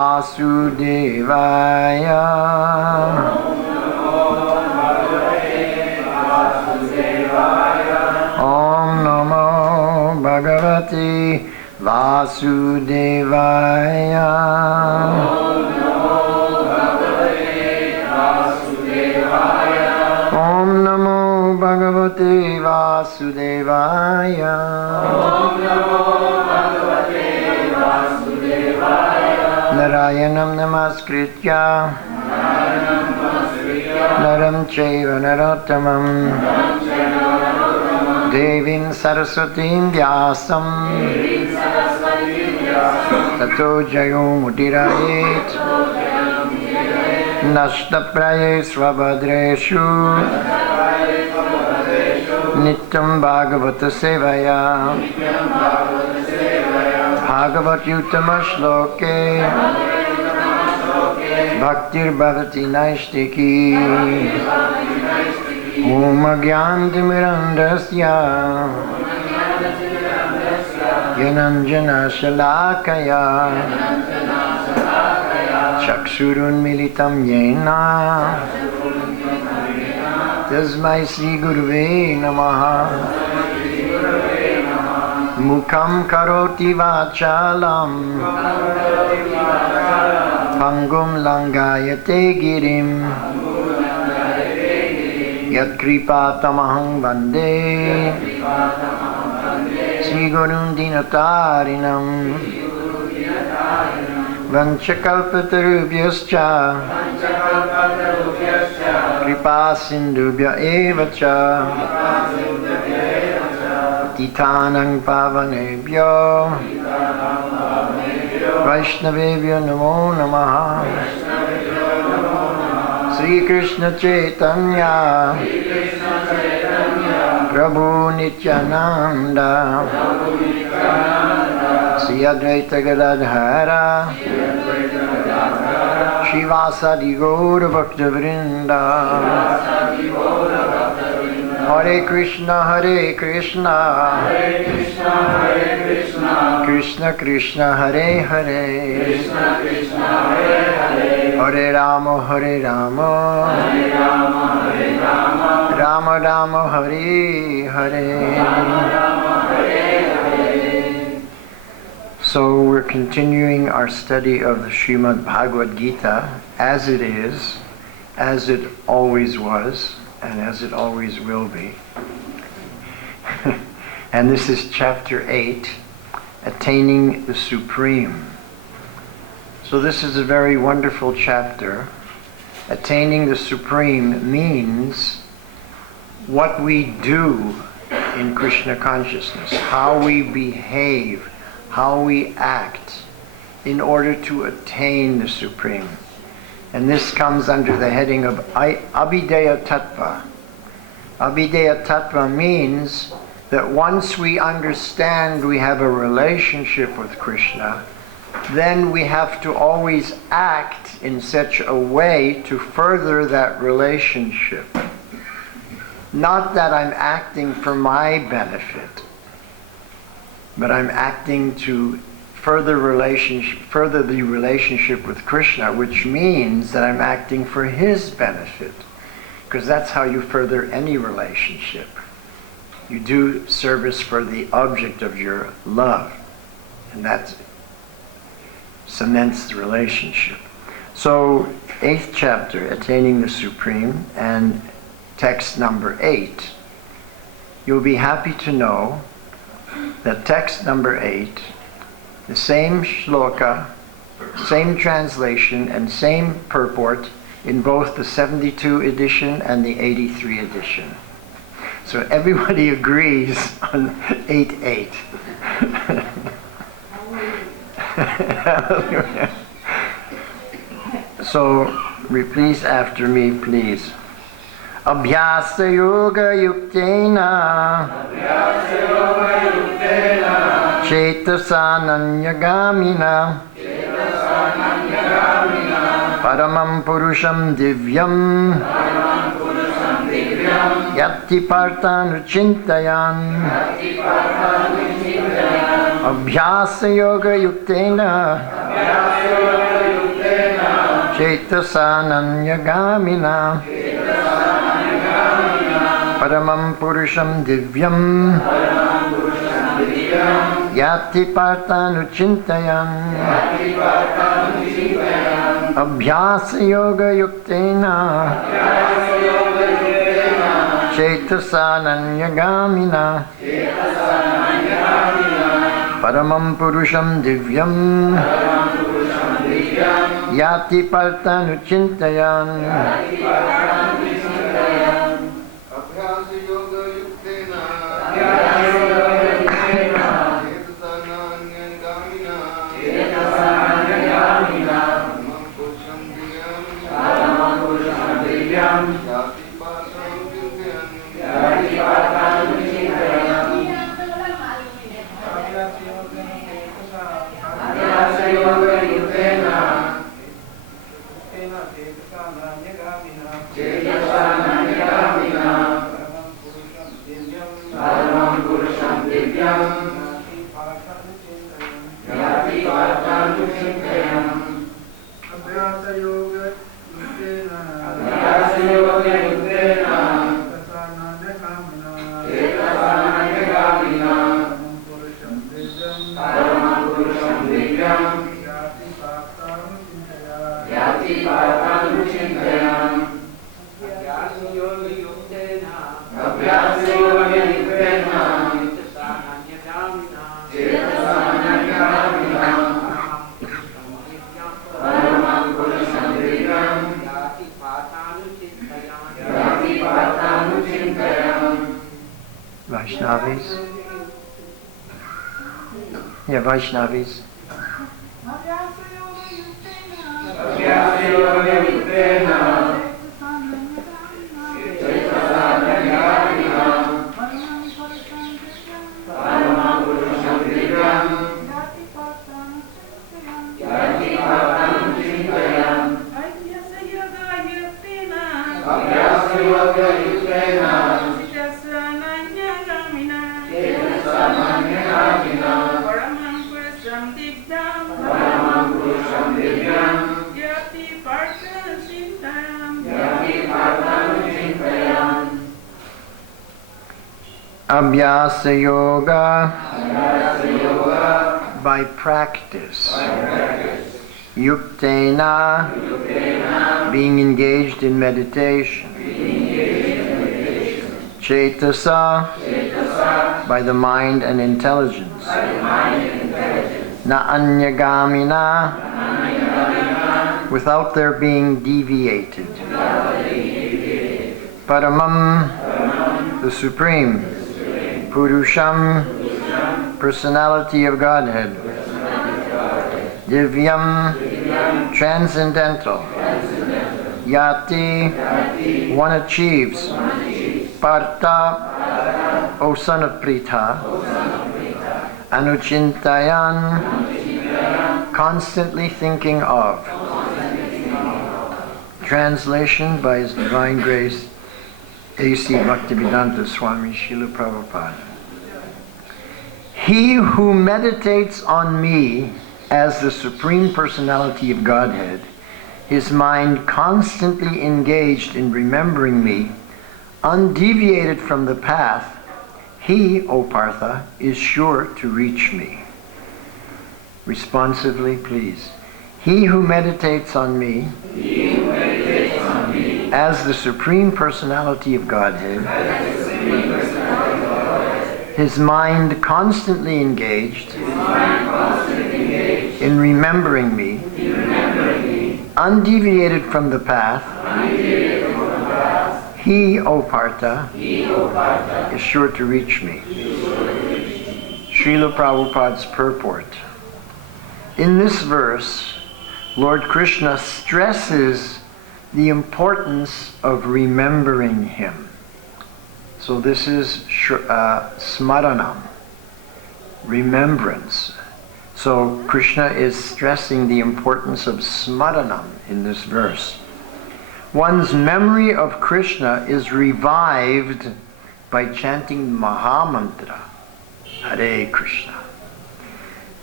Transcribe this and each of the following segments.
Vasudevaya. Om Namo Bhagavate Vasudevaya. Om Namo Bhagavate Vasudevaya. Narayanam namaskritya Naram chaiva narottamam Devim saraswatim vyasam Tato jayo mudirayet Nashtapraye svabhadreshu Nityam bhagavata sevaya Bhagavat Yuttama Shloke Bhaktir Bhavati Naistiki Om Agyantimirandasya Yananjana Shalakaya Chakshurun Militam Yena Tasmai Sri Guruve Namaha Mukham karoti vachalam Pangum langayate girim Yat kripatamahang vande Sri Gurun dinatarinam Vanchakalpatarubhyascha Kripa sindubhya evacha Titanang pavanebhyo Vaishnavebhyo namo namaha Sri Krishna Chaitanya Prabhu Nityananda Sri Advaita Gadadhara Shivasadi Gaura Bhakta Vrinda Hare Krishna, Krishna Krishna, Hare Hare, Hare Rama, Rama Rama, Hare Hare. So we're continuing our study of the Srimad Bhagavad Gita as it is, as it always was, and as it always will be. And this is chapter 8, Attaining the Supreme. So this is a very wonderful chapter. Attaining the Supreme means what we do in Krishna consciousness, how we behave, how we act in order to attain the Supreme. And this comes under the heading of Abhideya Tattva. Abhideya Tattva means that once we understand we have a relationship with Krishna, then we have to always act in such a way to further that relationship. Not that I'm acting for my benefit, but I'm acting to further the relationship with Krishna, which means that I'm acting for his benefit, because that's how you further any relationship. You do service for the object of your love, and that cements the relationship. So, 8th chapter, Attaining the Supreme, and text number 8. You'll be happy to know that text number 8, the same shloka, same translation, and same purport in both the 72 edition and the 83 edition. So everybody agrees on 8:8. So repeat after me, please. Abhyasa yoga yuktena Chetasananyagamina Paramam Purusham Divyam Yatti Parthanuchintayan Abhyasa Yoga Yuktena Chetasananyagamina Paramam Purusham Divyam Yati Partanuchintayan Abhyasa Yoga Yuktena Chetasananyagamina Paramam Purusham Divyam Yati Partanuchintayan Abhyasa Yoga Yuktena Chetasananyagamina Paramam Purusham Divyam Yati Partanuchintayan Abhyasa Yoga Yuktena Chetasananyagamina Paramam Purusham Divyam Yati Partanuchintayan Abhyasa Yoga Yuktena Chetasananyagamina Paramam Purusham Divyam Yati Partanuchintayan Abhyasa Yoga Yuktena Chetasananyagamina Paramam Purusham Divyam Yati Partanuchintayan Vaishnavis. Yeah, Vaishnavis. Abhyasa Yoga Yuktena Chetasananyagamina Paramam Purusham Divyam Yati Partanuchintayan Abhyasa Yoga Yuktena Chetasananyagamina Paramam Purusham Divyam Yati Partanuchintayan Abhyasa Yoga by practice. Yuktena being engaged in meditation. Cetasa by the mind and intelligence. Na anyagamina without their being deviated. Paramam the Supreme. Purusham personality of Godhead. Divyam transcendental. Yati one achieves. Partha O son of Pritha. Anuchintayan constantly thinking of. Translation by His Divine Grace A.C. Bhaktivedanta Swami Srila Prabhupada. He who meditates on me as the Supreme Personality of Godhead, his mind constantly engaged in remembering me, undeviated from the path, he, O Partha, is sure to reach me. Responsively, please. He who meditates on me, as the Supreme Personality of Godhead, his mind constantly engaged in remembering me, undeviated from the path, he, O Partha, is sure to reach me. Srila Prabhupada's purport. In this verse, Lord Krishna stresses the importance of remembering Him. So this is smaranam, remembrance. So Krishna is stressing the importance of smaranam in this verse. One's memory of Krishna is revived by chanting Mahamantra, Hare Krishna.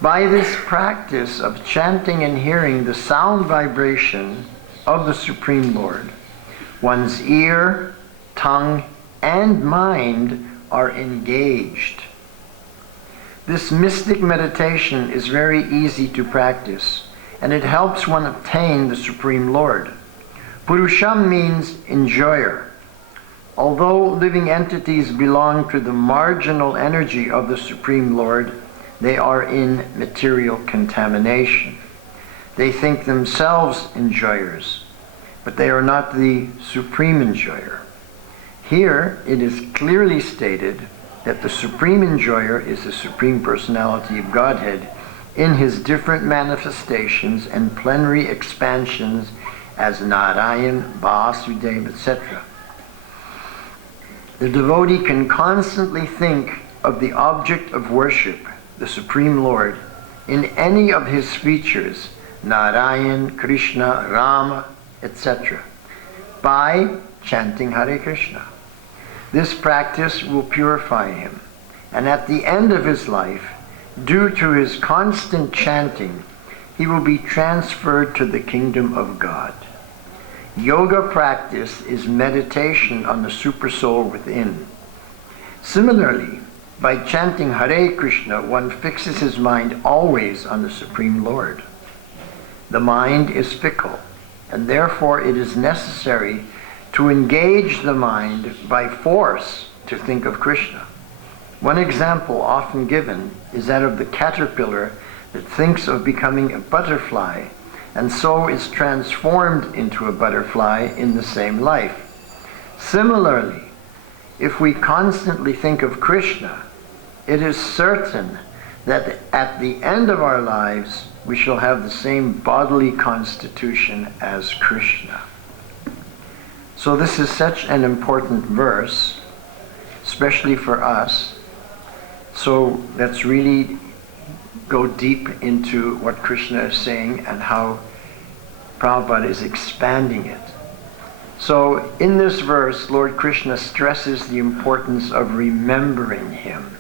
By this practice of chanting and hearing the sound vibration of the Supreme Lord, one's ear, tongue, and mind are engaged. This mystic meditation is very easy to practice, and it helps one attain the Supreme Lord. Purusham means enjoyer. Although living entities belong to the marginal energy of the Supreme Lord, they are in material contamination. They think themselves enjoyers, but they are not the supreme enjoyer. Here it is clearly stated that the supreme enjoyer is the Supreme Personality of Godhead in his different manifestations and plenary expansions as Narayan, Vasudeva, etc. The devotee can constantly think of the object of worship, the Supreme Lord, in any of his features, Narayan, Krishna, Rama, etc., by chanting Hare Krishna. This practice will purify him, and at the end of his life, due to his constant chanting, he will be transferred to the kingdom of God. Yoga practice is meditation on the Supersoul within. Similarly, by chanting Hare Krishna, one fixes his mind always on the Supreme Lord. The mind is fickle, and therefore it is necessary to engage the mind by force to think of Krishna. One example often given is that of the caterpillar that thinks of becoming a butterfly, and so is transformed into a butterfly in the same life. Similarly, if we constantly think of Krishna, it is certain that at the end of our lives, we shall have the same bodily constitution as Krishna. So this is such an important verse, especially for us. So let's really go deep into what Krishna is saying and how Prabhupada is expanding it. So in this verse, Lord Krishna stresses the importance of remembering him.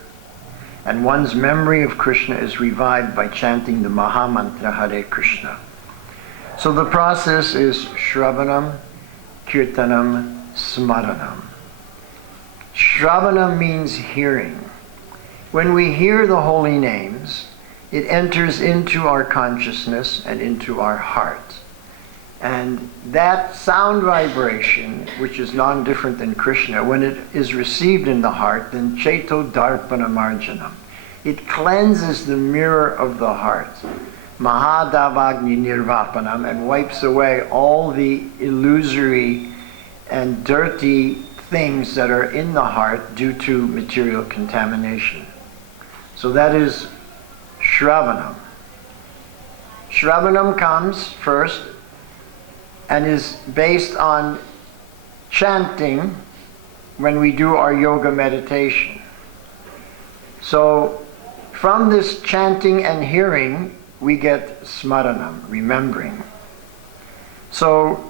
And one's memory of Krishna is revived by chanting the Mahamantra Hare Krishna. So the process is Shravanam, Kirtanam, Smaranam. Shravana means hearing. When we hear the holy names, it enters into our consciousness and into our heart. And that sound vibration, which is non-different than Krishna, when it is received in the heart, then Cheto Darpana Marjanam. It cleanses the mirror of the heart, Mahadavagni Nirvapanam, and wipes away all the illusory and dirty things that are in the heart due to material contamination. So that is Shravanam. Shravanam comes first and is based on chanting when we do our yoga meditation. So from this chanting and hearing, we get smaranam, remembering. So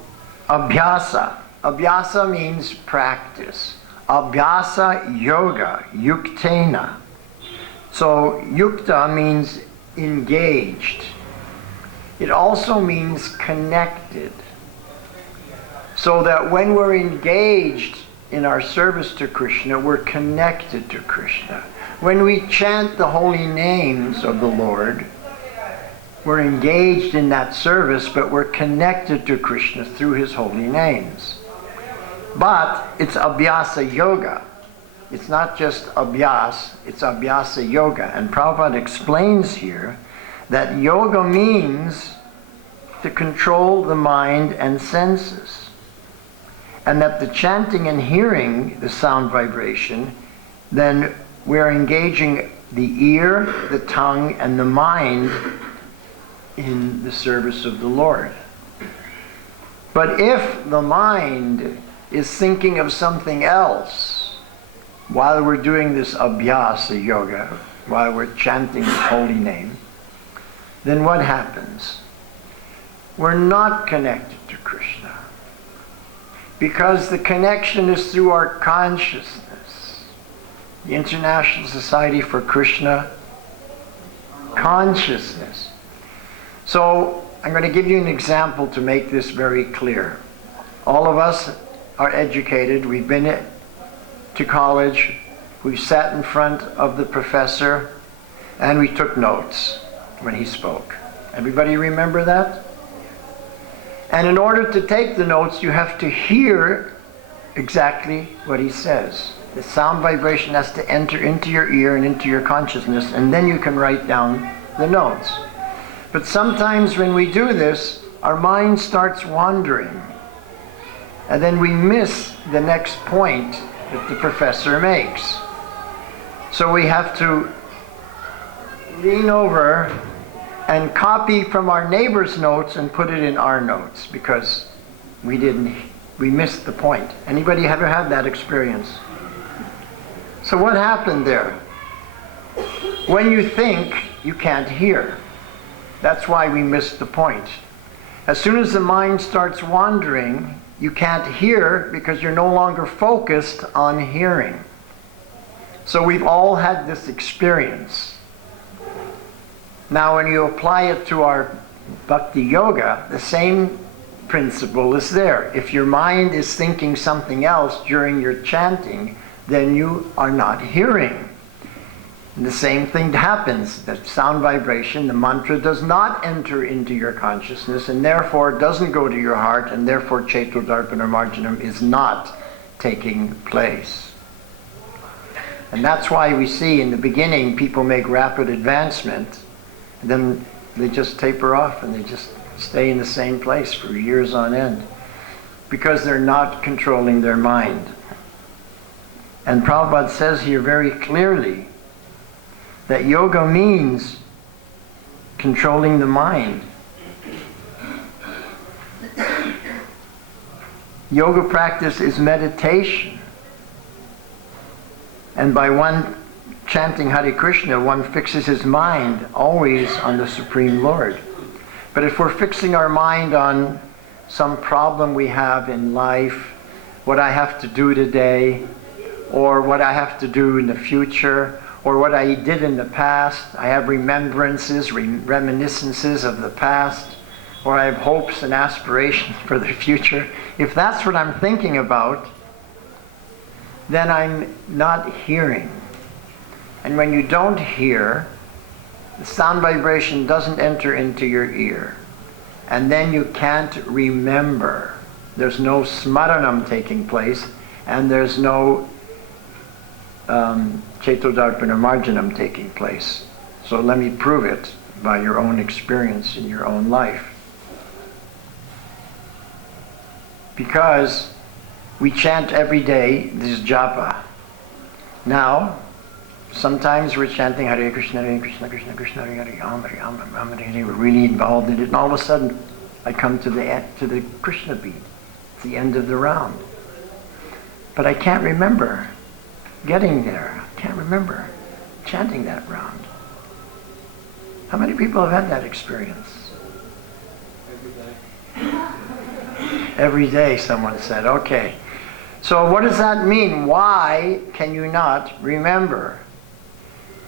abhyasa. Abhyasa means practice. Abhyasa yoga, yuktena. So yukta means engaged. It also means connected. So that when we're engaged in our service to Krishna, we're connected to Krishna. When we chant the holy names of the Lord, we're engaged in that service, but we're connected to Krishna through his holy names. But it's abhyasa yoga. It's not just abhyas, it's abhyasa yoga. And Prabhupada explains here that yoga means to control the mind and senses. And that the chanting and hearing the sound vibration, then we're engaging the ear, the tongue, and the mind in the service of the Lord. But if the mind is thinking of something else while we're doing this abhyasa yoga, while we're chanting his holy name, then what happens? We're not connected to Krishna. Because the connection is through our consciousness. The International Society for Krishna Consciousness. So I'm going to give you an example to make this very clear. All of us are educated. We've been to college. We sat in front of the professor and we took notes when he spoke. Everybody remember that? And in order to take the notes, you have to hear exactly what he says. The sound vibration has to enter into your ear and into your consciousness, and then you can write down the notes. But sometimes when we do this, our mind starts wandering, and then we miss the next point that the professor makes. So we have to lean over and copy from our neighbor's notes and put it in our notes because we missed the point. Anybody ever had that experience? So what happened there? When you think, you can't hear. That's why we missed the point. As soon as the mind starts wandering, you can't hear because you're no longer focused on hearing. So we've all had this experience. Now when you apply it to our bhakti yoga, the same principle is there. If your mind is thinking something else during your chanting, then you are not hearing. And the same thing happens. The sound vibration, the mantra does not enter into your consciousness and therefore doesn't go to your heart, and therefore Cetodarpana Marjanam is not taking place. And that's why we see in the beginning people make rapid advancement, and then they just taper off and they just stay in the same place for years on end because they're not controlling their mind. And Prabhupada says here very clearly that yoga means controlling the mind. Yoga practice is meditation. And by one chanting Hare Krishna, one fixes his mind always on the Supreme Lord. But if we're fixing our mind on some problem we have in life, what I have to do today, or what I have to do in the future, or what I did in the past, I have remembrances, reminiscences of the past, or I have hopes and aspirations for the future. If that's what I'm thinking about, then I'm not hearing. And when you don't hear, the sound vibration doesn't enter into your ear. And then you can't remember. There's no smaranam taking place, and there's no Cetodarpana Marjanam taking place. So let me prove it by your own experience in your own life. Because we chant every day this japa. Now, sometimes we're chanting Hare Krishna, Krishna Krishna, Hare Hare, Om Hare Om, Om Hare Hare. We're really involved in it, and all of a sudden, I come to the Krishna beat. It's the end of the round. But I can't remember getting there. I can't remember chanting that round. How many people have had that experience? Every day, someone said. Okay. So what does that mean? Why can you not remember?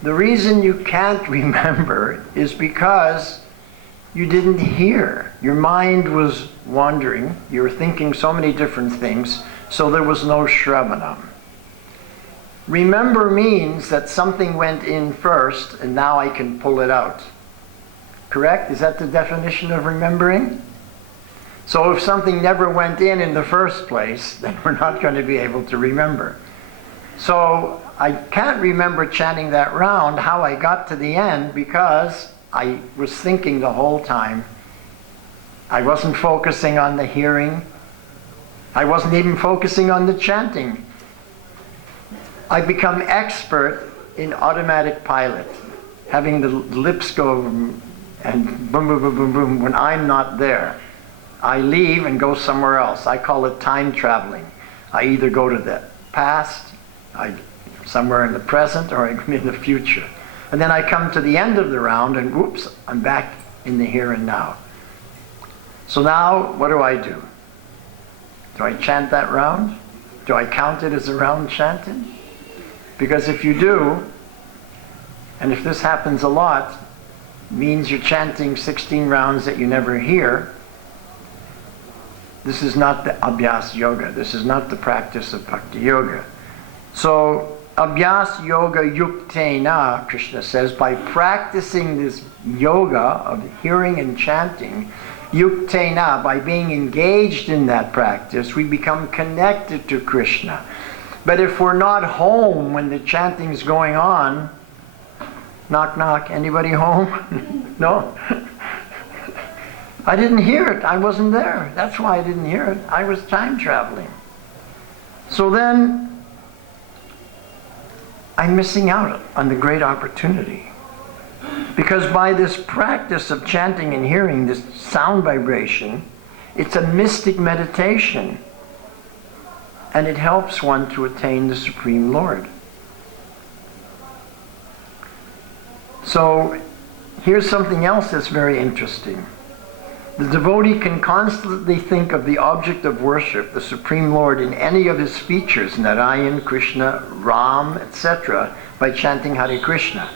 The reason you can't remember is because you didn't hear. Your mind was wandering. You were thinking so many different things, so there was no shravanam. Remember means that something went in first, and now I can pull it out. Correct? Is that the definition of remembering? So if something never went in the first place, then we're not going to be able to remember. So I can't remember chanting that round, how I got to the end, because I was thinking the whole time. I wasn't focusing on the hearing. I wasn't even focusing on the chanting. I become expert in automatic pilot, having the lips go and boom, boom, boom, boom, boom when I'm not there. I leave and go somewhere else. I call it time traveling. I either go to the past, somewhere in the present, or I'm in the future. And then I come to the end of the round and whoops, I'm back in the here and now. So now, what do? Do I chant that round? Do I count it as a round chanted? Because if you do, and if this happens a lot, means you're chanting 16 rounds that you never hear. This is not the Abhyas Yoga. This is not the practice of Bhakti Yoga. So, Abhyas Yoga Yuktena, Krishna says, by practicing this yoga of hearing and chanting, Yuktena, by being engaged in that practice, we become connected to Krishna. But if we're not home when the chanting's going on, knock knock, anybody home? No? I didn't hear it. I wasn't there. That's why I didn't hear it. I was time traveling. So then, I'm missing out on the great opportunity. Because by this practice of chanting and hearing this sound vibration, it's a mystic meditation. And it helps one to attain the Supreme Lord. So, here's something else that's very interesting. The devotee can constantly think of the object of worship, the Supreme Lord, in any of his features, Narayan, Krishna, Ram, etc., by chanting Hare Krishna.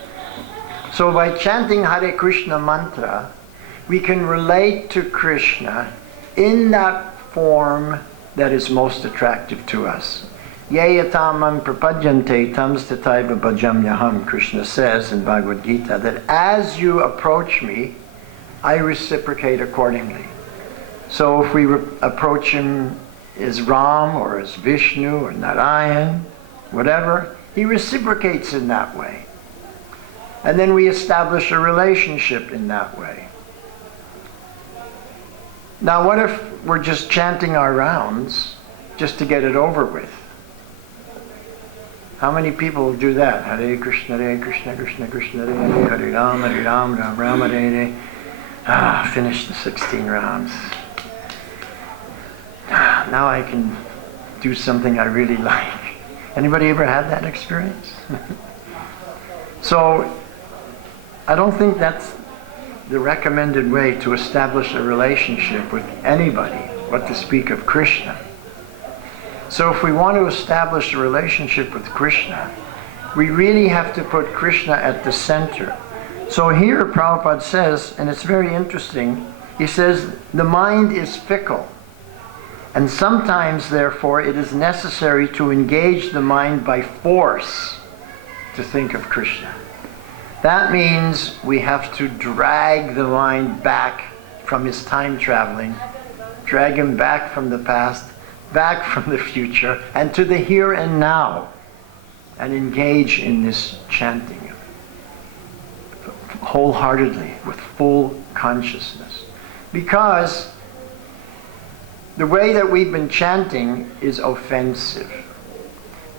So by chanting Hare Krishna mantra, we can relate to Krishna in that form that is most attractive to us. Yeyatamam prapadyante tam stataiva bhajamyaham, Krishna says in Bhagavad Gita, that as you approach me, I reciprocate accordingly. So if we approach him as Ram or as Vishnu or Narayan, whatever, he reciprocates in that way. And then we establish a relationship in that way. Now what if we're just chanting our rounds just to get it over with? How many people do that? Hare Krishna, Krishna Krishna, Hare Hare, Hare Ram, Ram Ram, Hare Hare. Finish the 16 rounds. Now I can do something I really like. Anybody ever had that experience? So, I don't think that's the recommended way to establish a relationship with anybody, what to speak of Krishna. So if we want to establish a relationship with Krishna, we really have to put Krishna at the center. So here Prabhupada says, and it's very interesting, he says, the mind is fickle. And sometimes, therefore, it is necessary to engage the mind by force to think of Krishna. That means we have to drag the mind back from his time traveling, drag him back from the past, back from the future, and to the here and now, and engage in this chanting wholeheartedly, with full consciousness. Because the way that we've been chanting is offensive.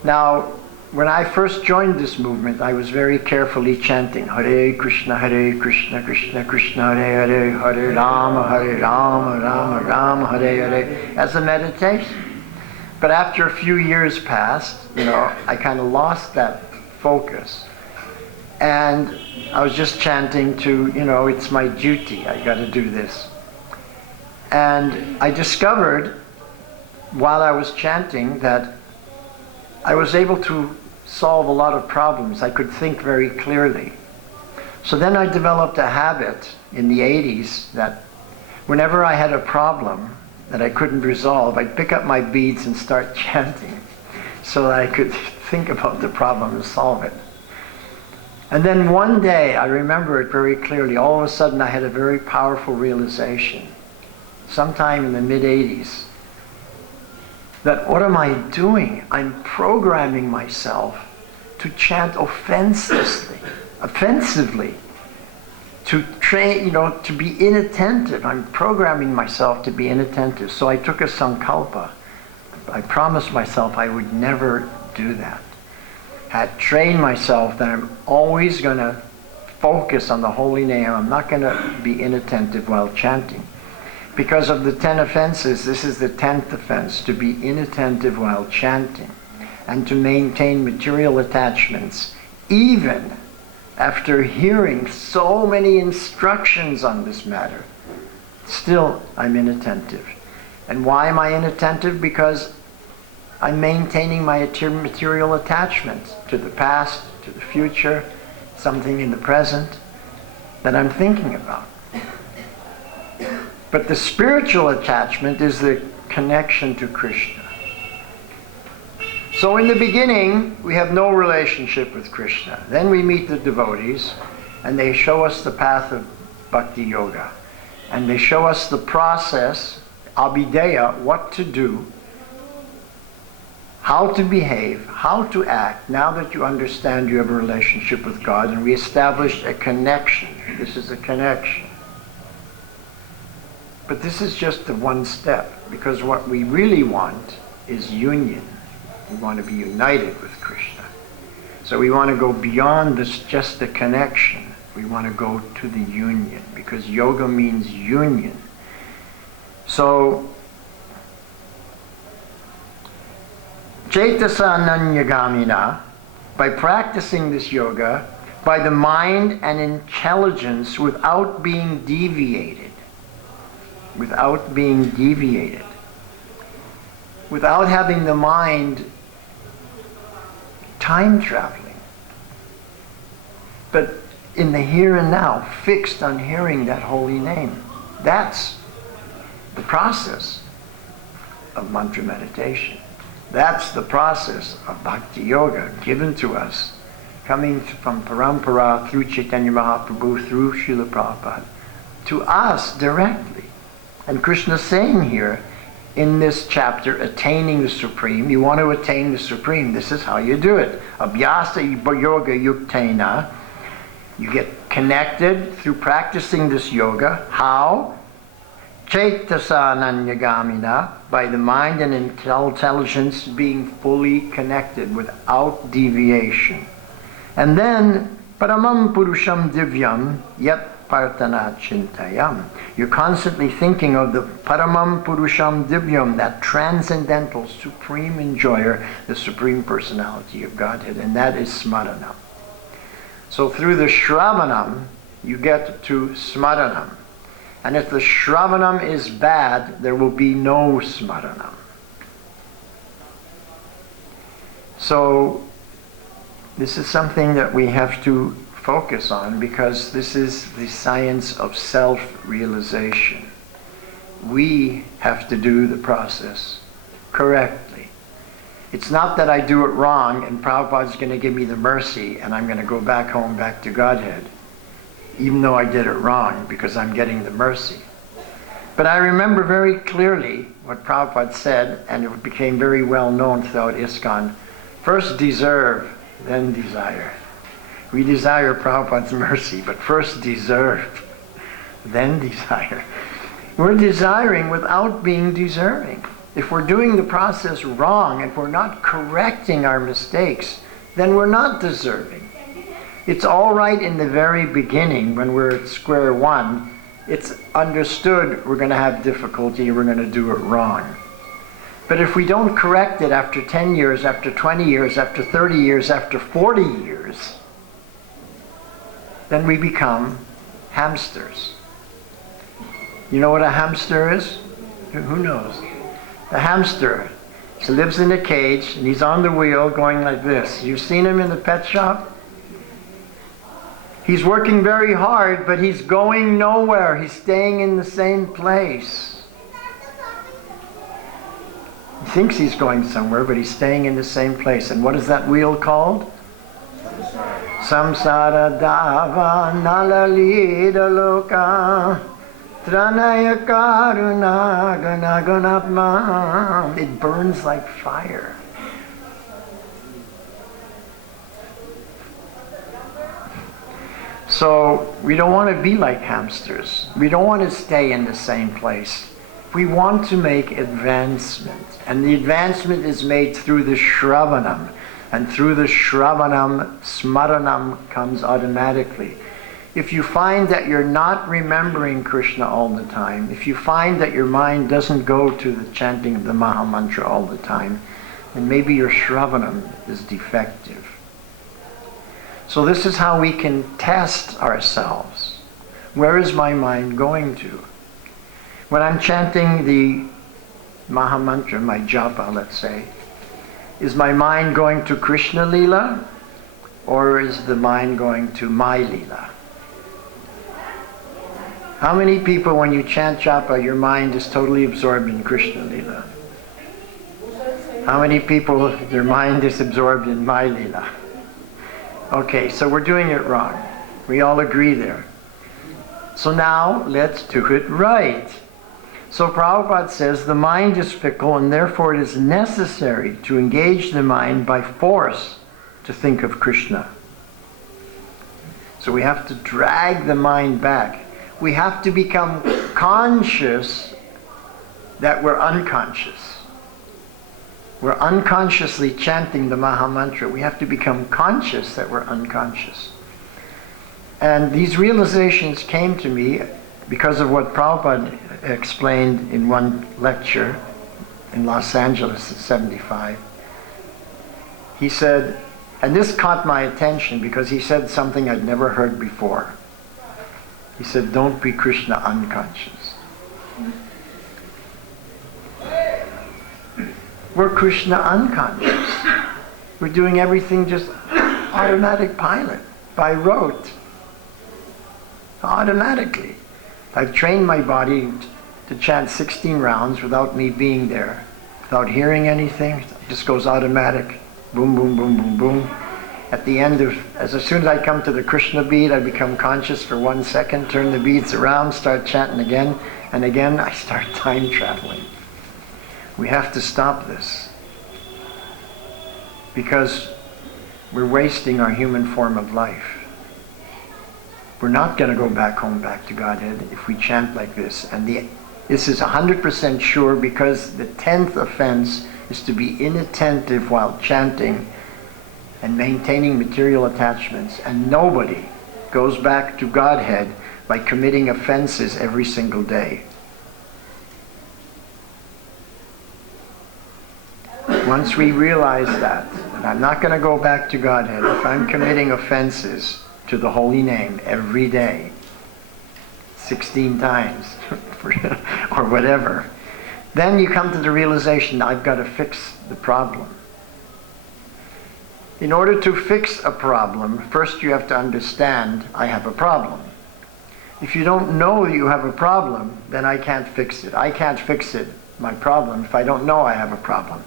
Now, when I first joined this movement, I was very carefully chanting Hare Krishna, Krishna Krishna, Hare Hare, Hare Rama, Rama Rama, Hare Hare, as a meditation. But after a few years passed, I kind of lost that focus. And I was just chanting to, it's my duty, I got to do this. And I discovered, while I was chanting, that I was able to solve a lot of problems. I could think very clearly. So then I developed a habit in the 80s that whenever I had a problem that I couldn't resolve, I'd pick up my beads and start chanting so that I could think about the problem and solve it. And then one day, I remember it very clearly, all of a sudden I had a very powerful realization, sometime in the mid-80s, that what am I doing? I'm programming myself to chant offensively, to train, to be inattentive. I'm programming myself to be inattentive. So I took a sankalpa. I promised myself I would never do that. I had trained myself that I'm always going to focus on the holy name. I'm not going to be inattentive while chanting. Because of the 10 offenses, this is the 10th offense, to be inattentive while chanting and to maintain material attachments, even after hearing so many instructions on this matter. Still, I'm inattentive. And why am I inattentive? Because I'm maintaining my material attachments to the past, to the future, something in the present. that I'm thinking about. But the spiritual attachment is the connection to Krishna. So in the beginning, we have no relationship with Krishna. Then we meet the devotees, and they show us the path of Bhakti Yoga. And they show us the process, abhideya, what to do, how to behave, how to act. Now that you understand you have a relationship with God, and we established a connection. This is a connection. But this is just the one step, because what we really want is union. We want to be united with Krishna. So we want to go beyond this, just the connection. We want to go to the union, because yoga means union. So, Cetasa Ananyagamina, by practicing this yoga, by the mind and intelligence without being deviated, without having the mind time traveling, but in the here and now, fixed on hearing that holy name. That's the process of mantra meditation. That's the process of Bhakti Yoga given to us, coming from Parampara through Chaitanya Mahaprabhu, through Srila Prabhupada, to us directly. And Krishna is saying here in this chapter, attaining the Supreme, you want to attain the Supreme, this is how you do it. Abhyasa yoga yuktena. You get connected through practicing this yoga. How? Cetasa Ananyagamina, by the mind and intelligence being fully connected without deviation. And then, Paramam Purusham Divyam Yat Partana Chintayam. You're constantly thinking of the Paramam Purusham Divyam, that transcendental, supreme enjoyer, the Supreme Personality of Godhead, and that is Smaranam. So through the Shravanam, you get to Smaranam. And if the Shravanam is bad, there will be no Smaranam. So this is something that we have to focus on, because this is the science of self-realization. We have to do the process correctly. It's not that I do it wrong and Prabhupada's going to give me the mercy and I'm going to go back home, back to Godhead, even though I did it wrong, because I'm getting the mercy. But I remember very clearly what Prabhupada said, and it became very well known throughout ISKCON. First deserve, then desire. We desire Prabhupada's mercy, but first deserve, then desire. We're desiring without being deserving. If we're doing the process wrong, if we're not correcting our mistakes, then we're not deserving. It's all right in the very beginning when we're at square one. It's understood we're going to have difficulty, we're going to do it wrong. But if we don't correct it after 10 years, after 20 years, after 30 years, after 40 years, then we become hamsters. You know what a hamster is? Who knows? The hamster, he lives in a cage and he's on the wheel going like this. You've seen him in the pet shop? He's working very hard, but he's going nowhere. He's staying in the same place. He thinks he's going somewhere, but he's staying in the same place. And what is that wheel called? Samsara dava nalalida loka tranaya karuna ganaganatma. It burns like fire. So we don't want to be like hamsters. We don't want to stay in the same place. We want to make advancement. And the advancement is made through the Shravanam. And through the Shravanam, Smaranam comes automatically. If you find that you're not remembering Krishna all the time, if you find that your mind doesn't go to the chanting of the Maha Mantra all the time, then maybe your Shravanam is defective. So this is how we can test ourselves. Where is my mind going to? When I'm chanting the Maha Mantra, my japa, let's say, is my mind going to Krishna Lila, or is the mind going to my Lila? How many people, when you chant japa, your mind is totally absorbed in Krishna Lila? How many people, their mind is absorbed in my Lila? Okay, so we're doing it wrong. We all agree there. So now, let's do it right. So Prabhupada says the mind is fickle, and therefore it is necessary to engage the mind by force to think of Krishna. So we have to drag the mind back. We have to become conscious that we're unconscious. We're unconsciously chanting the Maha Mantra. We have to become conscious that we're unconscious. And these realizations came to me because of what Prabhupada explained in one lecture in Los Angeles in '75. He said, and this caught my attention because he said something I'd never heard before. He said, don't be Krishna unconscious. We're Krishna unconscious. We're doing everything just automatic pilot, by rote, automatically. I've trained my body to chant 16 rounds without me being there, without hearing anything. It just goes automatic, boom, boom, boom, boom, boom. At the end of, as soon as I come to the Krishna beat, I become conscious for 1 second, turn the beats around, start chanting again, and again I start time traveling. We have to stop this, because we're wasting our human form of life. We're not going to go back home, back to Godhead, if we chant like this. And this is 100% sure, because the 10th offense is to be inattentive while chanting and maintaining material attachments. And nobody goes back to Godhead by committing offenses every single day. Once we realize that I'm not going to go back to Godhead if I'm committing offenses to the holy name every day, 16 times, or whatever, then you come to the realization, I've got to fix the problem. In order to fix a problem, first you have to understand, I have a problem. If you don't know you have a problem, then I can't fix it. I can't fix it, my problem, if I don't know I have a problem.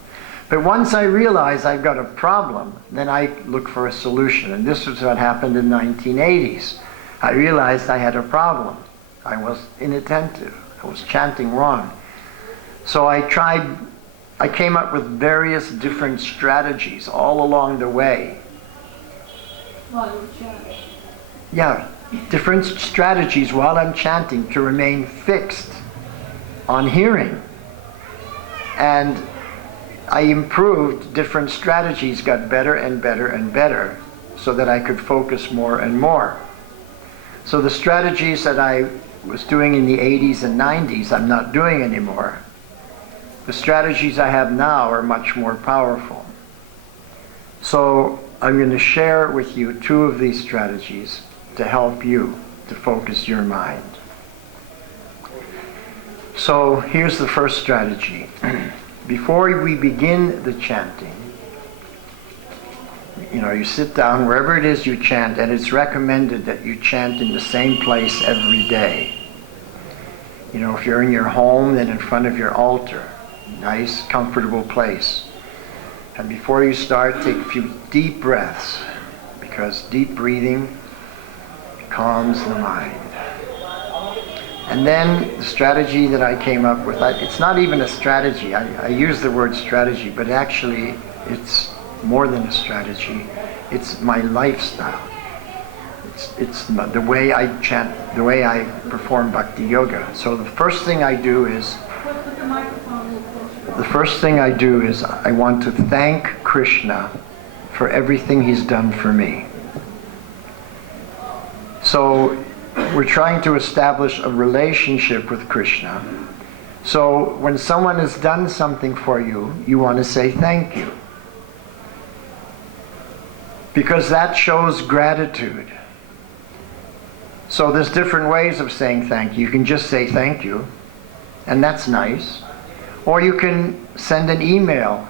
But once I realize I've got a problem, then I look for a solution. And this was what happened in the 1980s. I realized I had a problem. I was inattentive. I was chanting wrong. So I came up with various different strategies all along the way. Yeah, different strategies while I'm chanting to remain fixed on hearing. And I improved different strategies, got better and better and better, so that I could focus more and more. So the strategies that I was doing in the 80s and 90s, I'm not doing anymore. The strategies I have now are much more powerful. So I'm going to share with you 2 of these strategies to help you to focus your mind. So here's the first strategy. Before we begin the chanting, you sit down wherever it is you chant, and it's recommended that you chant in the same place every day. If you're in your home, then in front of your altar, nice, comfortable place. And before you start, take a few deep breaths, because deep breathing calms the mind. And then the strategy that I came up with, it's not even a strategy. I use the word strategy, but actually it's more than a strategy. It's my lifestyle. It's the way I chant, the way I perform bhakti yoga. So the first thing I do is I want to thank Krishna for everything he's done for me. So we're trying to establish a relationship with Krishna. So when someone has done something for you, you want to say thank you, because that shows gratitude. So there's different ways of saying thank you. You can just say thank you, and that's nice. Or you can send an email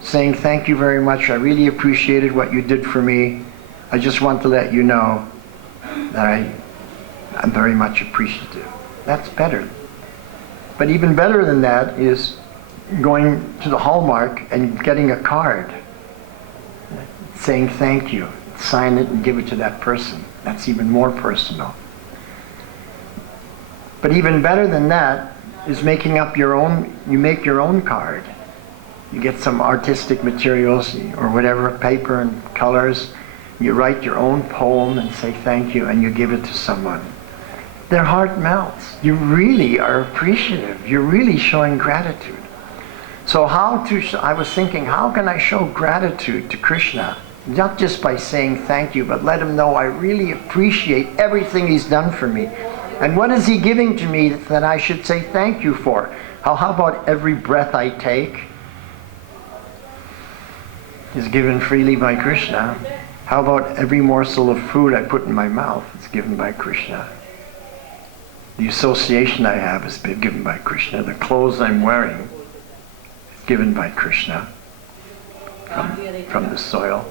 saying thank you very much. I really appreciated what you did for me. I just want to let you know that I'm very much appreciative. That's better. But even better than that is going to the Hallmark and getting a card saying thank you. Sign it and give it to that person. That's even more personal. But even better than that is making up your own, you make your own card. You get some artistic materials or whatever, paper and colors. You write your own poem and say thank you, and you give it to someone. Their heart melts. You really are appreciative. You're really showing gratitude. So I was thinking, how can I show gratitude to Krishna? Not just by saying thank you, but let him know I really appreciate everything he's done for me. And what is he giving to me that I should say thank you for? How about every breath I take is given freely by Krishna? How about every morsel of food I put in my mouth is given by Krishna? The association I have is given by Krishna. The clothes I'm wearing is given by Krishna from the soil.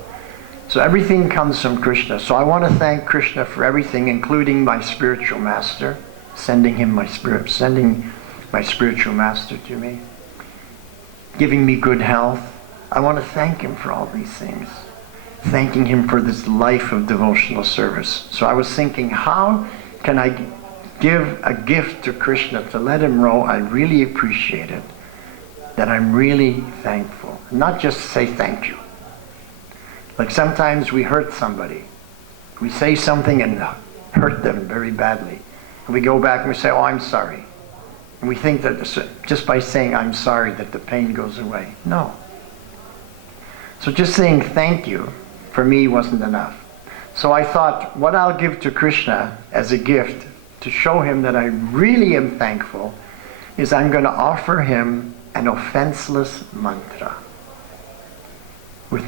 So everything comes from Krishna. So I want to thank Krishna for everything, including my spiritual master, sending my spiritual master to me, giving me good health. I want to thank him for all these things, thanking him for this life of devotional service. So I was thinking, how can I give a gift to Krishna to let him know I really appreciate it, that I'm really thankful, not just say thank you. Like sometimes we hurt somebody. We say something and hurt them very badly. And we go back and we say, oh, I'm sorry. And we think that just by saying I'm sorry that the pain goes away. No. So just saying thank you for me wasn't enough. So I thought what I'll give to Krishna as a gift to show him that I really am thankful is I'm going to offer him an offenseless mantra with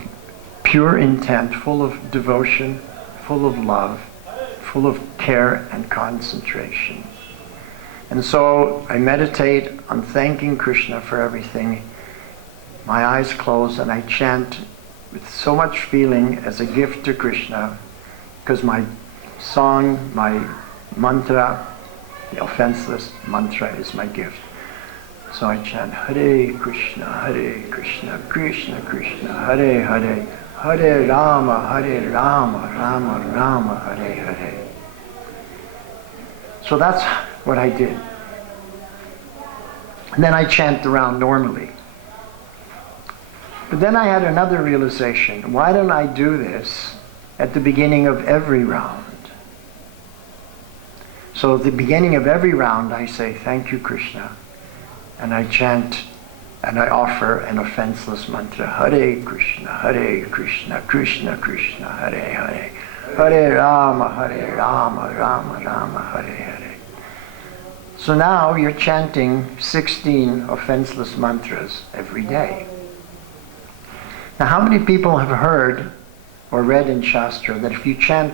pure intent, full of devotion, full of love, full of care and concentration. And so I meditate on thanking Krishna for everything. My eyes close and I chant with so much feeling as a gift to Krishna, because my song, my mantra, the offenseless mantra is my gift. So I chant Hare Krishna, Krishna Krishna, Hare Hare, Hare Rama, Rama Rama, Hare Hare. So that's what I did. And then I chant around normally. But then I had another realization. Why don't I do this at the beginning of every round? So at the beginning of every round I say, thank you, Krishna. And I chant and I offer an offenseless mantra. Hare Krishna, Krishna Krishna, Hare Hare. Hare Rama, Rama Rama, Hare Hare. So now you're chanting 16 offenseless mantras every day. Now how many people have heard or read in Shastra that if you chant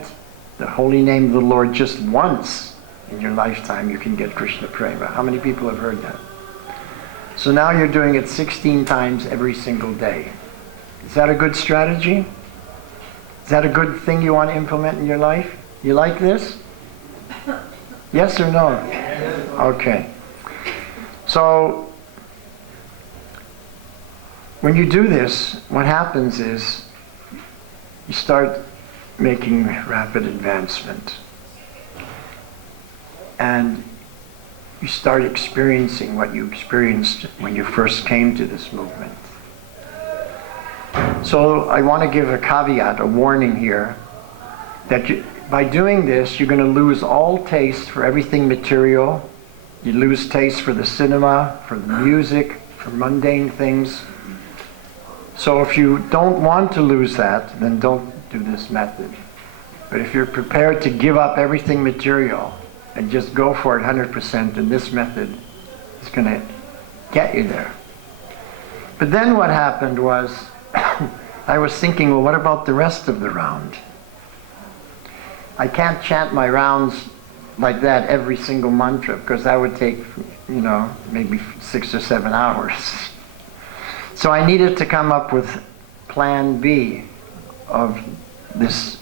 the holy name of the Lord just once in your lifetime, you can get Krishna Prema? How many people have heard that? So now you're doing it 16 times every single day. Is that a good strategy? Is that a good thing you want to implement in your life? You like this? Yes or no? Okay. So when you do this, what happens is you start making rapid advancement. And you start experiencing what you experienced when you first came to this movement. So I want to give a caveat, a warning here, that by doing this, you're going to lose all taste for everything material. You lose taste for the cinema, for the music, for mundane things. So if you don't want to lose that, then don't do this method. But if you're prepared to give up everything material and just go for it 100%, then this method is going to get you there. But then what happened was, I was thinking, well, what about the rest of the round? I can't chant my rounds like that every single mantra, because that would take, maybe 6 or 7 hours. So I needed to come up with plan B of this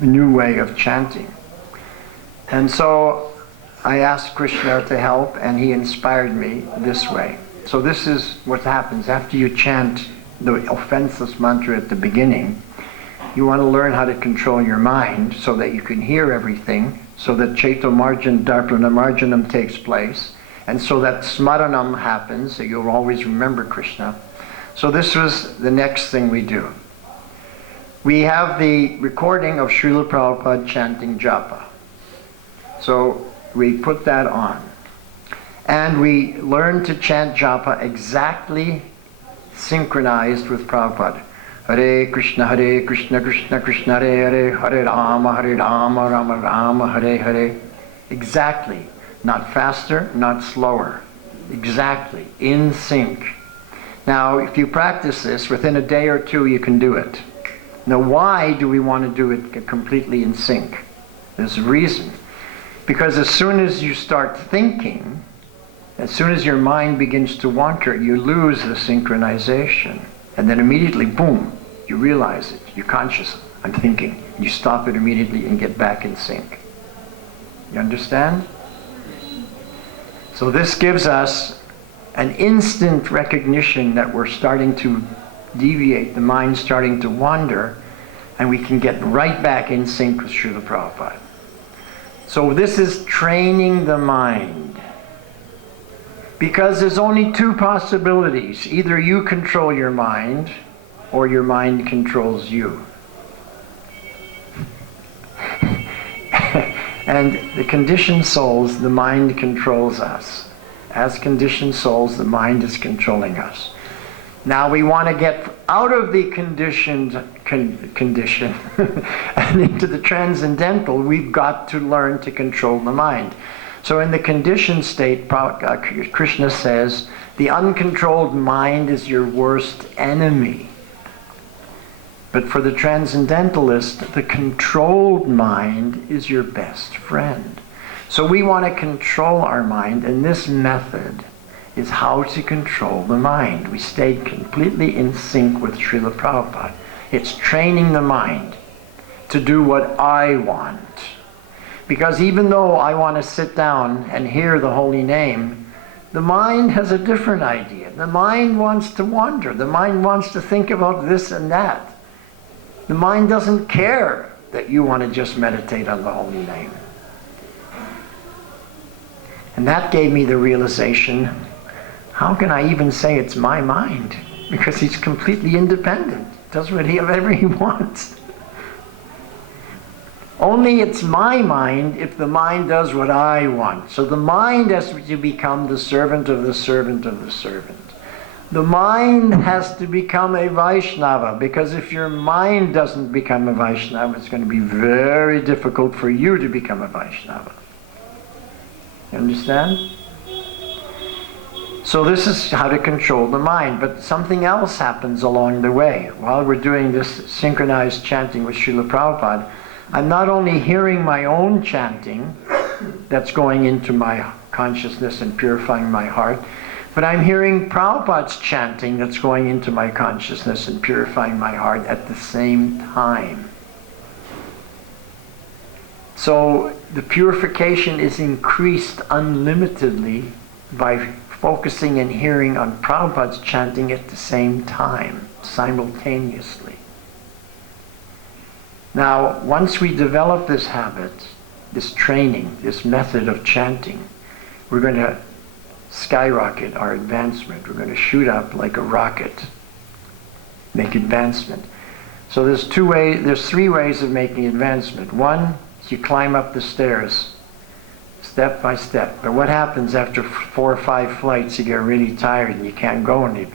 new way of chanting. And so I asked Krishna to help, and he inspired me this way. So this is what happens after you chant the offenseless mantra at the beginning. You want to learn how to control your mind so that you can hear everything, so that Chaitomarjan Darpanamarjanam takes place, and so that Smaranam happens, that you'll always remember Krishna. So this was the next thing we do. We have the recording of Srila Prabhupada chanting japa. So we put that on. And we learn to chant japa exactly synchronized with Prabhupada. Hare Krishna, Krishna Krishna, Hare Hare, Hare Rama, Rama Rama, Hare Hare. Exactly. Not faster, not slower. Exactly. In sync. Now, if you practice this, within a day or two you can do it. Now, why do we want to do it completely in sync? There's a reason. Because as soon as you start thinking, as soon as your mind begins to wander, you lose the synchronization. And then immediately, boom, you realize it. You're conscious. I'm thinking. You stop it immediately and get back in sync. You understand? So this gives us an instant recognition that we're starting to deviate, the mind's starting to wander, and we can get right back in sync with Srila Prabhupada. So this is training the mind. Because there's only two possibilities. Either you control your mind, or your mind controls you. And the conditioned souls, the mind controls us. As conditioned souls, the mind is controlling us. Now we want to get out of the conditioned condition and into the transcendental. We've got to learn to control the mind. So in the conditioned state, Krishna says, the uncontrolled mind is your worst enemy. But for the transcendentalist, the controlled mind is your best friend. So we want to control our mind, and this method is how to control the mind. We stay completely in sync with Srila Prabhupada. It's training the mind to do what I want. Because even though I want to sit down and hear the holy name, the mind has a different idea. The mind wants to wander. The mind wants to think about this and that. The mind doesn't care that you want to just meditate on the holy name. And that gave me the realization, how can I even say it's my mind? Because he's completely independent. Does whatever he wants. Only it's my mind if the mind does what I want. So the mind has to become the servant of the servant of the servant. The mind has to become a Vaishnava, because if your mind doesn't become a Vaishnava, it's going to be very difficult for you to become a Vaishnava. You understand? So this is how to control the mind. But something else happens along the way. While we're doing this synchronized chanting with Srila Prabhupada, I'm not only hearing my own chanting that's going into my consciousness and purifying my heart, but I'm hearing Prabhupada's chanting that's going into my consciousness and purifying my heart at the same time. So the purification is increased unlimitedly by focusing and hearing on Prabhupada's chanting at the same time, simultaneously. Now, once we develop this habit, this training, this method of chanting, we're going to skyrocket our advancement. We're going to shoot up like a rocket, make advancement. So there's three ways of making advancement. One is you climb up the stairs, step by step. But what happens after 4 or 5 flights? You get really tired and you can't go any.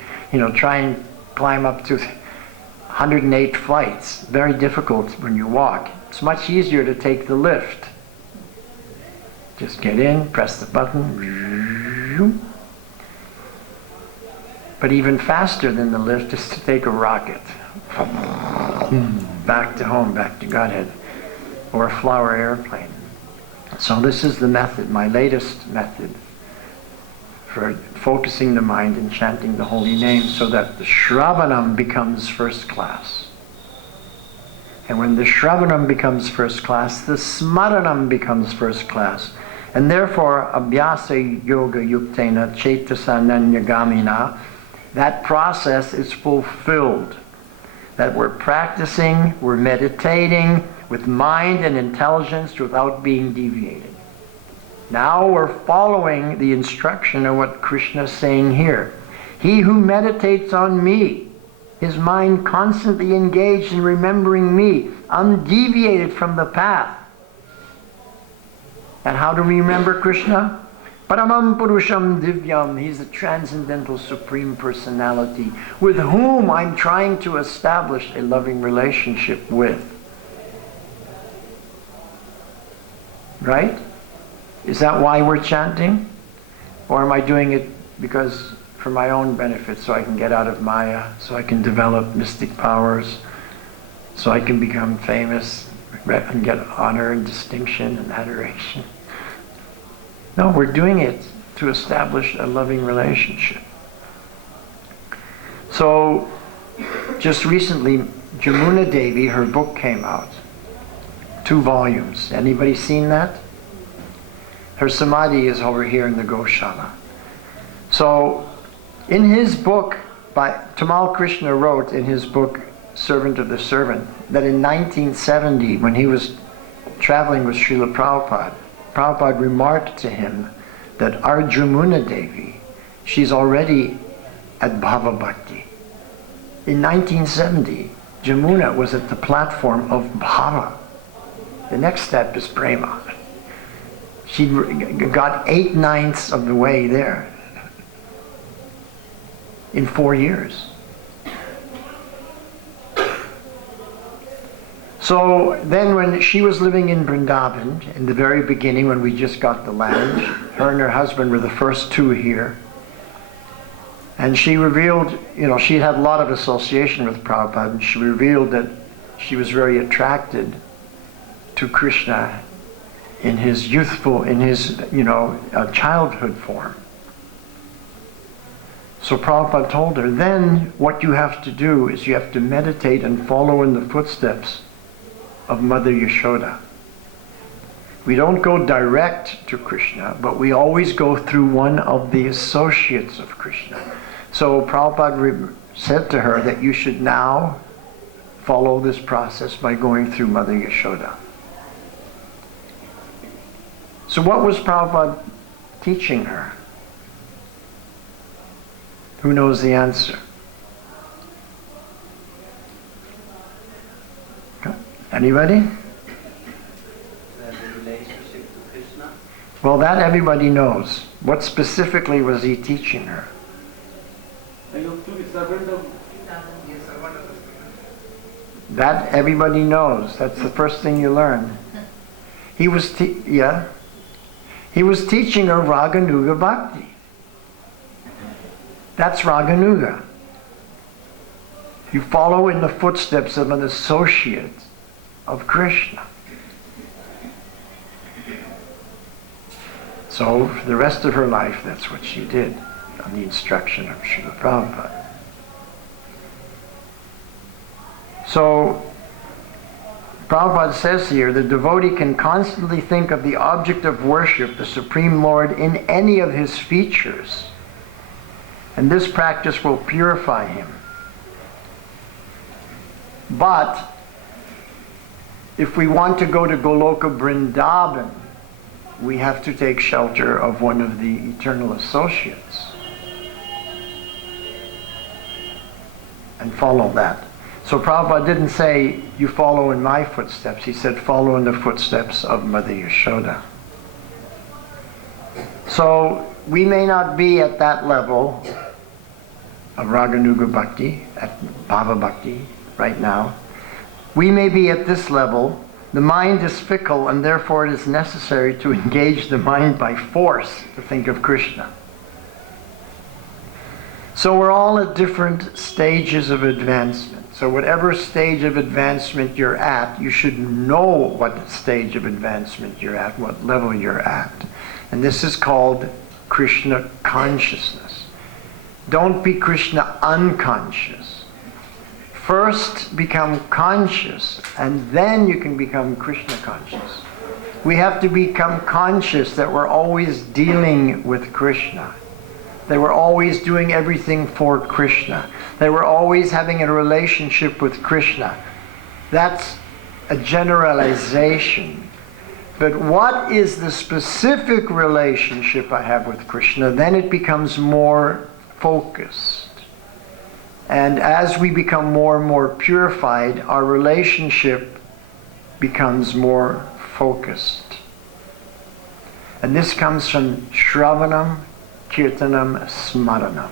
Try and climb up to 108 flights. Very difficult when you walk. It's much easier to take the lift. Just get in, press the button. But even faster than the lift is to take a rocket. Back to home, back to Godhead. Or a flower airplane. So this is the method, my latest method, for focusing the mind and chanting the holy name so that the Shravanam becomes first class. And when the Shravanam becomes first class, the Smaranam becomes first class. And therefore, abhyasa yoga yuktena chetasananyagamina, that process is fulfilled. That we're practicing, we're meditating with mind and intelligence without being deviated. Now we're following the instruction of what Krishna is saying here. He who meditates on me, his mind constantly engaged in remembering me, undeviated from the path. And how do we remember Krishna? Paramam Purusham Divyam, he's the transcendental supreme personality with whom I'm trying to establish a loving relationship with. Right? Is that why we're chanting? Or am I doing it because for my own benefit, so I can get out of Maya, so I can develop mystic powers, so I can become famous and get honor and distinction and adoration? No, we're doing it to establish a loving relationship. So, just recently, Jamuna Devi, her book came out. 2 volumes. Anybody seen that? Her samadhi is over here in the Goshala. So, in his book, Tamal Krishna wrote in his book, Servant of the Servant, that in 1970, when he was traveling with Srila Prabhupada, Prabhupada remarked to him that our Jamuna Devi, she's already at Bhava Bhakti. In 1970, Jamuna was at the platform of Bhava. The next step is Prema. She got 8/9 of the way there in 4 years. So then when she was living in Vrindavan, in the very beginning when we just got the land, her and her husband were the first 2 here. And she revealed, she had a lot of association with Prabhupada, and she revealed that she was very attracted to Krishna in his childhood form. So Prabhupada told her, then what you have to do is you have to meditate and follow in the footsteps of Mother Yashoda. We don't go direct to Krishna, but we always go through one of the associates of Krishna. So Prabhupada said to her that you should now follow this process by going through Mother Yashoda. So what was Prabhupada teaching her? Who knows the answer? Anybody? The relationship to Krishna. Well, that everybody knows. What specifically was he teaching her? That everybody knows. That's the first thing you learn. He was teaching her Raganuga Bhakti. That's Raganuga. You follow in the footsteps of an associate of Krishna. So for the rest of her life, that's what she did on the instruction of Srila Prabhupada. So Prabhupada says here, the devotee can constantly think of the object of worship, the Supreme Lord, in any of his features. And this practice will purify him. But if we want to go to Goloka Vrindavan, we have to take shelter of one of the eternal associates and follow that. So Prabhupada didn't say, you follow in my footsteps. He said, follow in the footsteps of Mother Yashoda. So we may not be at that level of Raganuga Bhakti, at Bhava Bhakti right now. We may be at this level. The mind is fickle, and therefore it is necessary to engage the mind by force to think of Krishna. So we're all at different stages of advancement. So whatever stage of advancement you're at, you should know what stage of advancement you're at, what level you're at. And this is called Krishna consciousness. Don't be Krishna unconscious. First become conscious, and then you can become Krishna conscious. We have to become conscious that we're always dealing with Krishna. That we're always doing everything for Krishna. That we're always having a relationship with Krishna. That's a generalization. But what is the specific relationship I have with Krishna? Then it becomes more focused. And as we become more and more purified, our relationship becomes more focused. And this comes from Shravanam, Kirtanam, Smaranam.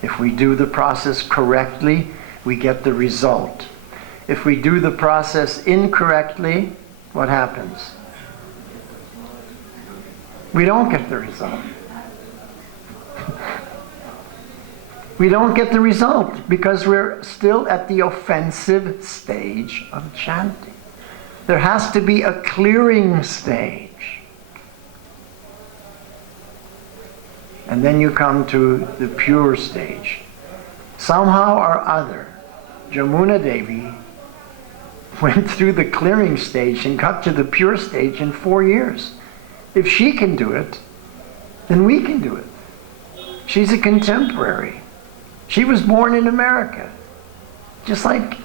If we do the process correctly, we get the result. If we do the process incorrectly, what happens? We don't get the result. We don't get the result because we're still at the offensive stage of chanting. There has to be a clearing stage. And then you come to the pure stage. Somehow or other, Jamuna Devi went through the clearing stage and got to the pure stage in 4 years. If she can do it, then we can do it. She's a contemporary. She was born in America, just like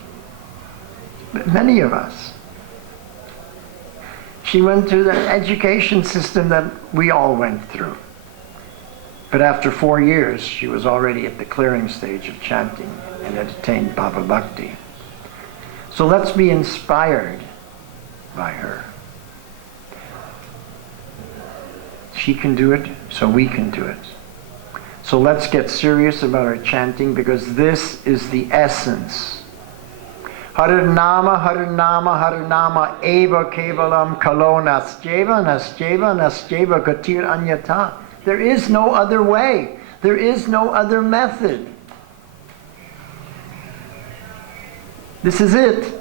many of us. She went through the education system that we all went through. But after 4 years, she was already at the clearing stage of chanting and had attained Bhava Bhakti. So let's be inspired by her. She can do it, so we can do it. So let's get serious about our chanting because this is the essence. Harinama, Harinama, Harinama, Eva Kevalam Kalo Nasyeva, Nasyeva, Nasyeva Gatir Anyata. There is no other way. There is no other method. This is it.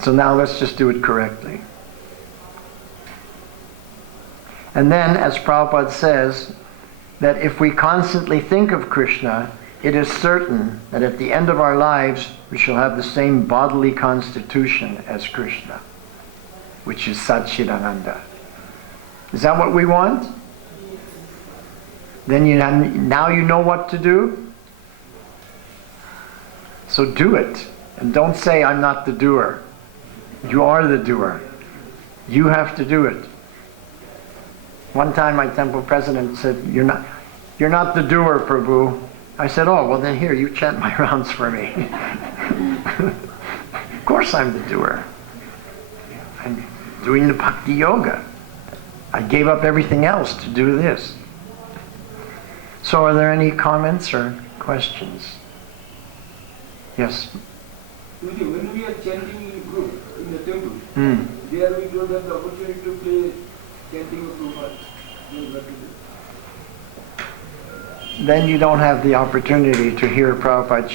So now let's just do it correctly. And then, as Prabhupada says, that if we constantly think of Krishna, it is certain that at the end of our lives, we shall have the same bodily constitution as Krishna, which is Satchidananda. Is that what we want? Then now you know what to do? So do it. And don't say, I'm not the doer. You are the doer. You have to do it. One time my temple president said, you're not the doer, Prabhu. I said, oh, well then here, you chant my rounds for me. Of course I'm the doer. I'm doing the bhakti yoga. I gave up everything else to do this. So are there any comments or questions? Yes? When we are chanting in group in the temple, there we don't have the opportunity to play chanting of Prabhupada. Then you don't have the opportunity to hear Prabhupada chant.